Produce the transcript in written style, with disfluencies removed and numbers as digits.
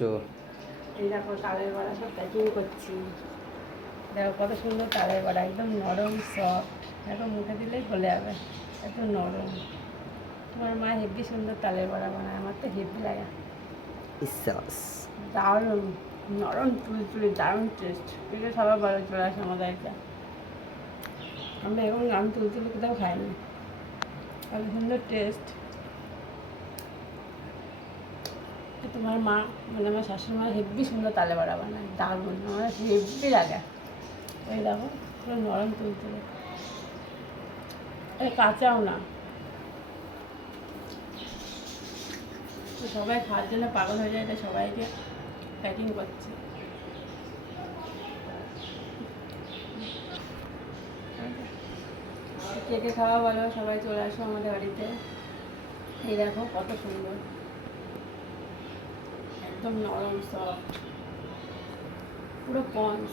তো এই দেখো তালের বড়া সব প্যাকিং করছি। দেখো কত সুন্দর তালের বড়া, একদম নরম সফট। দেখো মুখে দিলেই গলে যাবে, এত নরম। তোমার মা হেভি সুন্দর তালের বড়া বানায়, আমার তো হেভি লাগে। ইসাস দারুণ নরম তুলতুলে, দারুণ টেস্ট। এটা সবার ভালো চলে আসে আমাদের এটা। আমরা এখন নাম তুলতুলে কোথাও খাইনি, কত সুন্দর টেস্ট। তোমার মা মানে আমার শাশুড়ি মা হেভি সুন্দর তালে বড়া বানায়, দারুণ, আমার হেভি লাগে। ওই দেখো পুরো নরম তুলতুলে, এই কাঁচাও না। তো সবাই খাওয়ার জন্য পাগল হয়ে যায়, এটা সবাইকে প্যাকিং করছে। কে কে খাওয়া বলো, সবাই চলে আসো আমাদের বাড়িতে। এই দেখো কত সুন্দর, একদম নরম সফট, পুরো পঞ্চ।